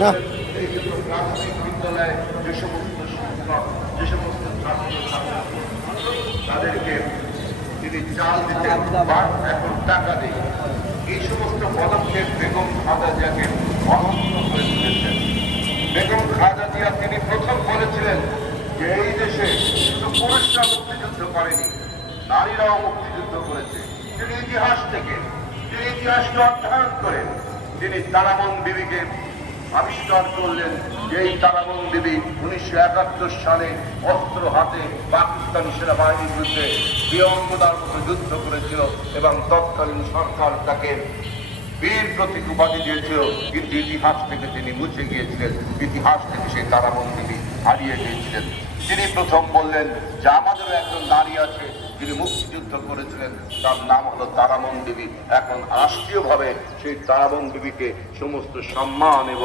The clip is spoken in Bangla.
এই জন্য প্রাথমিক বিদ্যালয়ে যে সমস্ত শিক্ষক, যে সমস্ত ছাত্র তাদেরকে তিনি চাল দিতেন বা এখন টাকা দেন, এই সমস্ত পদক্ষেপ বেগম খালেদা জিয়াকে অনন্য করে তুলেছেন। বেগম খালেদা জিয়া তিনি প্রথম বলেছিলেন যে এই দেশে শুধু পুরুষরা মুক্তিযুদ্ধ করেনি, নারীরাও মুক্তিযুদ্ধ করেছে। তিনি ইতিহাসকে অধ্যয়ন করেন তিনি তারামন বিবিকে আবিষ্কার করলেন যে এই তারামন বিবি 1971 সালে অস্ত্র হাতে পাকিস্তানি সেনাবাহিনীর বিরুদ্ধে বিয়ঙ্গদার মতো যুদ্ধ করেছিল এবং তৎকালীন সরকার তাকে বীর প্রতীক উপাধি দিয়েছিল, কিন্তু ইতিহাস থেকে তিনি মুছে গিয়েছিলেন, ইতিহাস থেকে সেই তারামন বিবি হারিয়ে গিয়েছিলেন। তিনি প্রথম বললেন যে আমাদেরও একজন নারী আছে যিনি মুক্তিযুদ্ধ করেছিলেন, তার নাম হলো তারামন বিবি। এখন রাষ্ট্রীয়ভাবে সেই তারামন বিবিকে সমস্ত সম্মান এবং